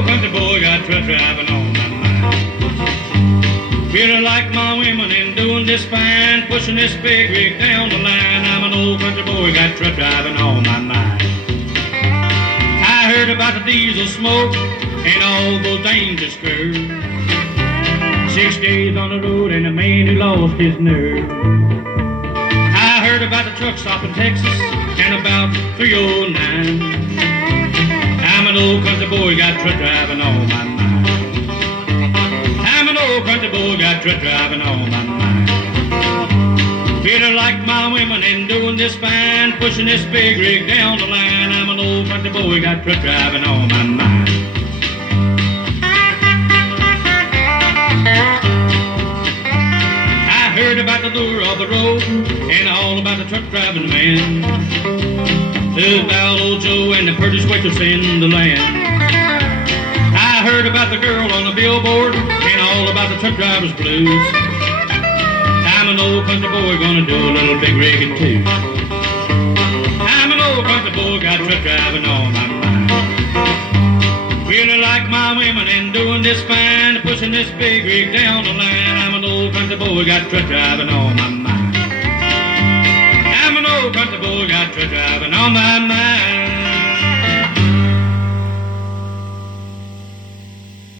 old country boy got truck driving on my mind. Feeling like my women and doing this fine, pushing this big rig down the line. I'm an old country boy got truck driving on my mind. I heard about the diesel smoke and all those dangerous curves. 6 days on the road and a man who lost his nerve. I heard about the truck stop in Texas and about 309. I'm an old country boy, got truck driving on my mind. I'm an old country boy, got truck driving on my mind. Feeling like my women and doing this fine, pushing this big rig down the line. I'm an old country boy, got truck driving on my mind. I heard about the lure of the road and all about the truck driving man. There's about old Joe and the prettiest waitress in the land. I heard about the girl on the billboard and all about the truck driver's blues. I'm an old country boy gonna do a little big rigging too. I'm an old country boy, got truck driving on my mind. Feeling like my women and doing this fine, pushing this big rig down the line. I'm an old country boy, got truck driving on my mind. I'm an old country boy, got truck driving on my mind.